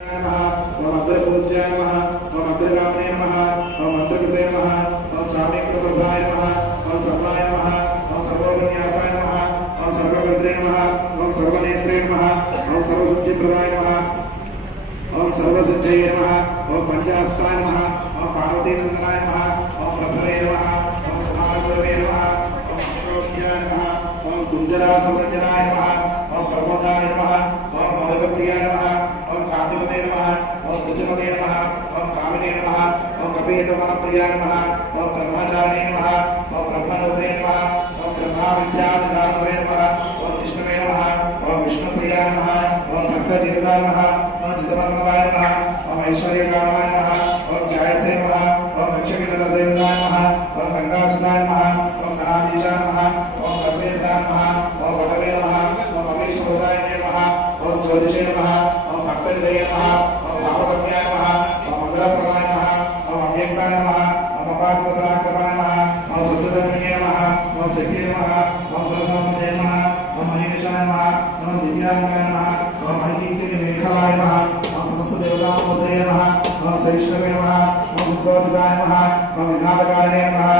ओम अग्रपूज्याय नमः ओम अग्रगामिने नमः ओम मंत्रकृते नमः ओम चामेक्रप्रभाय नमः ओम सर्वाय नमः ओम सर्वोपन्यासाय नमः ओम सर्वभद्रे नमः ओम सर्वनेत्रे नमः ओम सर्वसिद्धिप्रदाय नमः ओम सर्वसिद्धये नमः ओम पंचास्ताय नमः ओम पार्वतीनंदनाय नमः ओम प्रभवे नमः ओम कुमारगुरवे नमः ओम अष्टोष्ठ्याय नमः ओम कुंजरासुरंजनाय नमः ओम प्रमोदाय नमः ओम मोदकप्रियाय नमः ओम कांतिपते नमः ओम कुचमते नमः ओम कामिने नमः ओम कपितवनप्रियाय नमः ओम ब्रह्मचारिणे नमः ओम ब्रह्मरूपे नमः ओम ब्रह्माविद्याधारणे नमः ओम विष्णुवे नमः ओम विष्णुप्रियाय नमः ओम भक्तजीविताय नमः ओम चिदवन्मदाय नमः ओम ऐश्वर्यकामाय नमः ओम जायसे नमः ओम लक्ष्मीनरसेविताय नमः ओम गंगासुताय नमः ओम गणाधीशाय नमः ओम कपिलेन्द्राय नमः ओम वटवे नमः ओम अमीशोदाय नमः ओम ज्योतिषे नमः ओम भक्तहृदये नमः ओम भाववत्याय नमः ओम मंगलप्रदाय नमः ओम अव्यक्ताय नमः ओम अपाकृतपराक्रमाय नमः ओम सच्चिदानन्दे नमः ओम शक्तिये नमः ओम सरस्वतीये नमः ओम महेशाय नमः ओम दिव्यांगाय नमः ओम मणिदीप्तिमेखलाय नमः ओम समस्त देवतामूर्तये नमः ओम सहिष्णवे नमः ओम उद्बोधिताय नमः ओम विघातकारिणे नमः।